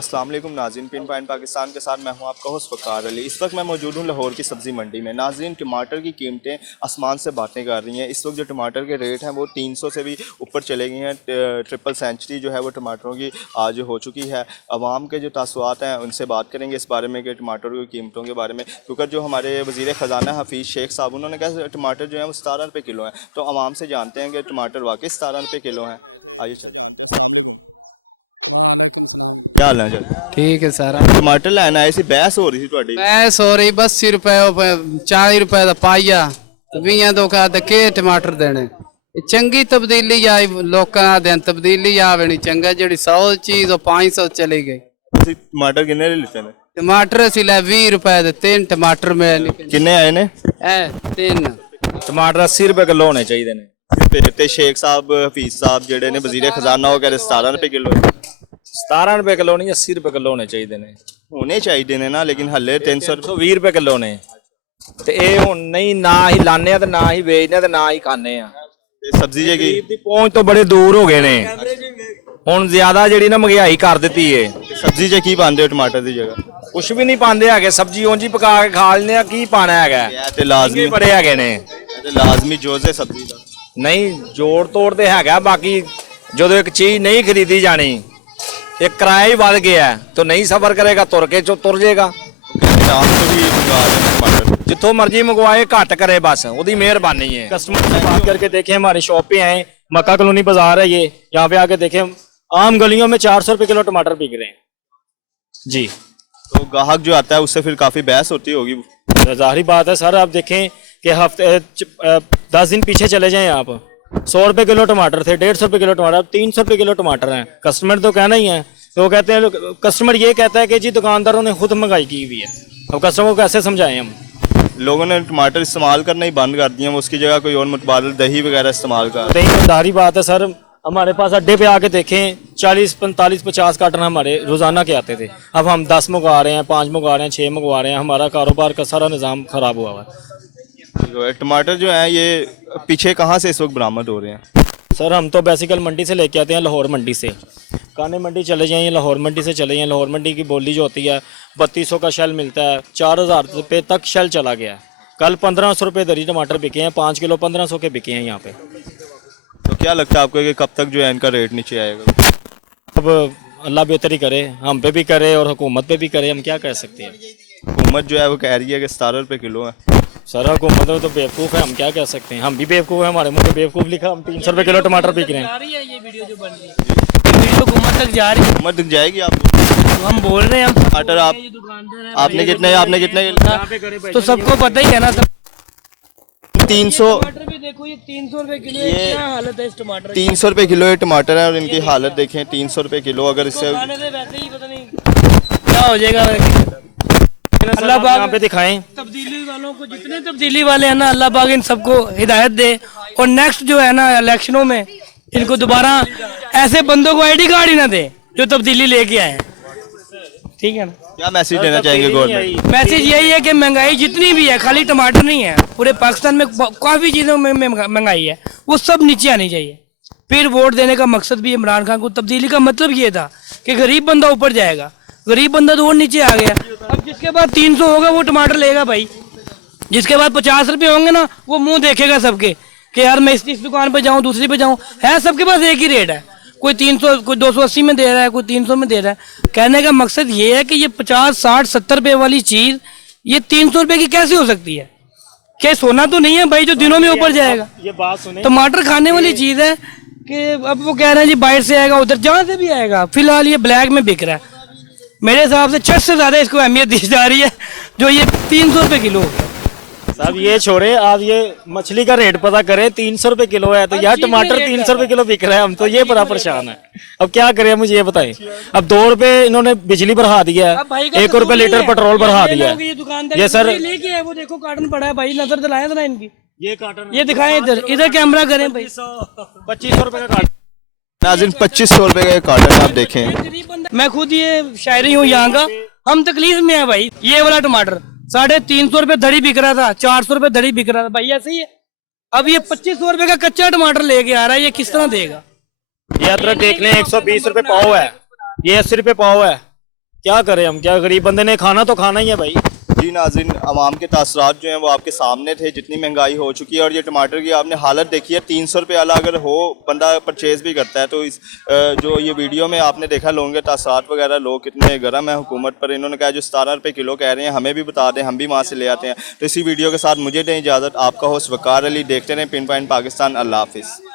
अस्सलाम वालेकुम नाज़रीन, पिन पॉइंट पाकिस्तान के साथ मैं हूं आपका होस्ट वकार अली। इस वक्त मैं मौजूद हूं लाहौर की सब्ज़ी मंडी में। नाज़रीन, टमाटर की कीमतें आसमान से बातें कर रही हैं। इस वक्त जो टमाटर के रेट हैं वो 300 से भी ऊपर चले गए हैं। ट्रिपल सेंचुरी जो है वो टमाटरों की आज हो चुकी है। आवाम के जो तासुआत हैं उनसे बात करेंगे इस बारे में कि टमाटर की कीमतों के बारे में, क्योंकि जो हमारे वज़ीर ख़जाना हफीज़ शेख साहब उन्होंने कहा टमाटर जो है वो 17 रुपये किलो हैं। तो आवाम से जानते हैं कि टमाटर वाकई 17 रुपये किलो हैं। आइए चलते हैं। क्या हाल है? ठीक है सर। टमाटर लेना ऐसी बहस हो रही थी ਤੁਹਾਡੀ। बहस हो रही 80 रुपए 40 रुपए का पाइया 20 तो कहा के टमाटर देने चंगी तब्दीली आई लोगों दे तब्दीली आवे नहीं चंगा जी 100 चीज 500 चली गई। ਤੁਸੀਂ ਟਮਾਟਰ ਕਿੰਨੇ ਦੇ ਲਿੱਤੇ ਨੇ? टमाटर असि लै 20 रुपए दे 3 टमाटर में ਕਿੰਨੇ ਆਏ ਨੇ? ए 3 टमाटर 80 रुपए किलो होने चाहिए ने। ਤੇ ਸ਼ੇਖ ਸਾਹਿਬ ਹਫੀਜ਼ ਸਾਹਿਬ ਜਿਹੜੇ ਨੇ ਵਜ਼ੀਰ ਖਜ਼ਾਨਾ ਉਹ ਕਹਿੰਦੇ 17 ਰੁਪਏ ਕਿਲੋ 17 रुपए किलो नहीं 80 रुपए किलो होने चाहिए ने। ਹੋਣੇ ਚਾਹੀਦੇ ਨੇ ਨਾ, ਲੇਕਿन ਹੱਲੇ 300 120 रुपए किलो ने ਤੇ ਇਹ ਹੁਣ ਨਹੀਂ ਨਾ ਹੀ ਲਾਣੇ ਆ ਤੇ ਨਾ ਹੀ ਵੇਚਦੇ ਆ ਤੇ ਨਾ ਹੀ ਖਾਣੇ ਆ। ਤੇ ਸਬਜ਼ੀ ਜੇ ਕੀ ਦੀ ਪਹੁੰਚ ਤੋਂ ਬੜੇ ਦੂਰ ਹੋ ਗਏ ਨੇ। ਹੁਣ ਜ਼ਿਆਦਾ ਜਿਹੜੀ ਨਾ ਮਹਿੰਗਾਈ ਕਰ ਦਿੱਤੀ ਏ। ਸਬਜ਼ੀ ਜੇ ਕੀ ਪਾਉਂਦੇ ਹੋ ਟਮਾਟਰ ਦੀ ਜਗ੍ਹਾ? ਕੁਛ ਵੀ ਨਹੀਂ ਪਾਉਂਦੇ ਹੈਗੇ, ਸਬਜ਼ੀ ਉਂਝ ਹੀ ਪਕਾ ਕੇ ਖਾ ਲੈਂਦੇ ਆ। ਕੀ ਪਾਣਾ ਹੈਗਾ? ਇਹ ਤੇ ਲਾਜ਼ਮੀ ਬੜੇ ਹੈਗੇ ਨੇ। ਤੇ ਲਾਜ਼ਮੀ ਜੋਜ਼ ਹੈ ਸਬਜ਼ੀ ਦਾ। ਨਹੀਂ ਜੋੜ ਤੋੜ ਤੇ ਹੈਗਾ, ਬਾਕੀ ਜਦੋਂ ਇੱਕ ਚੀਜ਼ ਨਹੀਂ ਖਰੀਦੀ ਜਾਣੀ एक किराया ही बढ़ गया है तो नहीं सफर करेगा तुर के तुर जाएगा। जितों मर्जी मंगवाए घट करे बस उसकी मेहरबानी है। कस्टमर से बात करके देखें, हमारी शॉप पे आए, मक्का कॉलोनी बाजार है ये, यहाँ पे आके देखें आम गलियों में 400 रुपए किलो टमाटर बिक रहे हैं जी। तो ग्राहक जो आता है उससे फिर काफी बहस होती होगी। जाहिर बात है सर, आप देखें कि हफ्ते 10 दिन पीछे चले जाएं आप, 100 रुपए किलो टमाटर थे, 150 रुपए किलो टमाटर, अब 300 रुपए किलो टमाटर हैं। कस्टमर तो कहना ही है, तो वो कहते हैं, कस्टमर ये कहता है कि जी दुकानदारों ने खुद महंगाई की हुई है। अब कस्टमर को कैसे समझाएं हम? लोगों ने टमाटर इस्तेमाल करना ही बंद कर दिया, उसकी जगह कोई और मुतबादल दही वगैरह इस्तेमाल कर। दही तो जाहिर बात है सर, हमारे पास अड्डे पे आके देखें 40 45 50 कार्टन हमारे रोजाना के आते थे। अब हम 10 मंगवा रहे हैं, 5 मंगवा रहे हैं, 6 मंगवा रहे हैं। हमारा कारोबार का सारा निज़ाम खराब हुआ हुआ है। टमाटर जो है ये पीछे कहाँ से इस वक्त बरामद हो रहे हैं? सर हम तो बेसिकल मंडी से लेके आते हैं, लाहौर मंडी से। काने मंडी चले जाइए, लाहौर मंडी से चले जाइए। लाहौर मंडी की बोली जो होती है 3200 का शेल मिलता है, 4000 रुपये तक शेल चला गया है। कल 1500 रुपये दरी टमाटर बिके हैं, 5 किलो 1500 के बिके हैं यहाँ पे। तो क्या लगता है आपको कि कब तक जो है इनका रेट नीचे आएगा? अब अल्लाह बेहतरी करे, हम पे भी करे और हुकूमत पे भी करे, हम क्या कह सकते हैं। हुकूमत जो है वो कह रही है कि 17 रुपये किलो है। सर हुकूमत तो बेवकूफ़ है, हम क्या कह सकते हैं। हम भी बेवकूफ़ है, हमारे मुँह पे बेवकूफ़ लिखा, हम 300 रुपये किलो टमाटर बिक रहे हैं। ये वीडियो जो बन रही है वीडियो हुकूमत तक जा रही है, हुकूमत तक जाएगी आपको? तो हम बोल रहे हैं हम टमाटर आपने कितने तो सबको पता ही है ना। 300 टमाटर भी देखो, ये 300 रुपए किलो है, क्या हालत है इस टमाटर की। 300 रुपये किलो ये टमाटर है और इनकी हालत देखें। 300 रुपये किलो अगर इससे खाने से वैसे ही पता नहीं क्या हो जाएगा। अल्लाह पाक यहाँ पे दिखाएं, तब्दीली वालों को, जितने तब्दीली वाले हैं ना, अल्लाह पाक इन सबको हिदायत दे और नेक्स्ट जो है ना इलेक्शनों में इनको दोबारा ऐसे बंदों को आईडी कार्ड ही ना दे जो तब्दीली लेके आए हैं। ठीक है ना? क्या मैसेज देना चाहेंगे गवर्नमेंट? मैसेज यही है कि महंगाई जितनी भी है, खाली टमाटर नहीं है, पूरे पाकिस्तान में काफ़ी चीज़ों में महंगाई है, वो सब नीचे आनी चाहिए। फिर वोट देने का मकसद भी इमरान खान को, तब्दीली का मतलब ये था कि गरीब बंदा ऊपर जाएगा, गरीब बंदा तो और नीचे आ गया। अब जिसके बाद 300 होगा वो टमाटर लेगा भाई, जिसके बाद 50 रुपये होंगे ना वो मुंह देखेगा सबके कि यार मैं इस दुकान पे जाऊँ, दूसरी पे जाऊँ। है सबके पास एक ही रेट है, कोई 300, कोई 280 में दे रहा है, कोई 300 में दे रहा है। कहने का मकसद ये है कि ये 50 60 70 रुपये वाली चीज़ ये 300 रुपये की कैसे हो सकती है? क्या सोना तो नहीं है भाई जो दिनों में ऊपर जाएगा? ये बात सुने, टमाटर खाने वाली चीज़ है कि अब वो कह रहे हैं जी बाहर से आएगा, उधर जहाँ से भी आएगा। फिलहाल ये ब्लैक में बिक रहा है, मेरे हिसाब से 6 से ज़्यादा इसको अहमियत दी जा रही है जो ये 300 रुपये किलो। साहब ये छोड़े, आप ये मछली का रेट पता करें, 300 रुपए किलो है तो यार टमाटर 300 रुपए किलो बिक रहा है। हम तो ये बड़ा परेशान है, अब क्या करें मुझे ये बताएं। अब 2 रुपए इन्होंने बिजली बढ़ा दिया है, 1 रुपए लीटर पेट्रोल बढ़ा दिया है। ये सर लेके है वो देखो कार्टन पड़ा है भाई, नजर दिलाए जरा इनकी, ये कार्टन ये दिखाएं इधर, इधर कैमरा करें भाई। 2500 रुपए का कार्टन, नाज़रीन 2500 रुपये का कार्टन आप देखें। मैं खुद ये शायरी हूँ यहाँ का, हम तकलीफ में है भाई। ये वाला टमाटर 350 रुपये धड़ी बिक रहा था, 400 रुपये धड़ी बिक रहा था भाई, ऐसे ही है। अब ये 2500 रुपये का कच्चा टमाटर लेके आ रहा है, ये किस तरह देगा? ये अदरक देख लें 120 रुपए पाव है, ये 80 रुपए पाव है। क्या करें हम, क्या गरीब बंदे ने खाना तो खाना ही है भाई। जी नाज़रीन, आवाम के तासरात जो हैं वो आपके सामने थे, जितनी महंगाई हो चुकी है। और ये टमाटर की आपने हालत देखी है, 300 रुपये वाला अगर हो बंदा परचेज़ भी करता है तो इस जो ये वीडियो में आपने देखा लोगों के तासरात वगैरह, लोग कितने गर्म है हुकूमत पर। इन्होंने कहा जो 17 रुपये किलो कह रहे हैं हमें भी बता दें, हम भी वहाँ से ले आते हैं। तो इसी वीडियो के साथ मुझे दें इजाज़त। आपका होस्ट वकार अली, देखते रहें पिन पॉइंट पाकिस्तान। अल्लाह हाफिज़।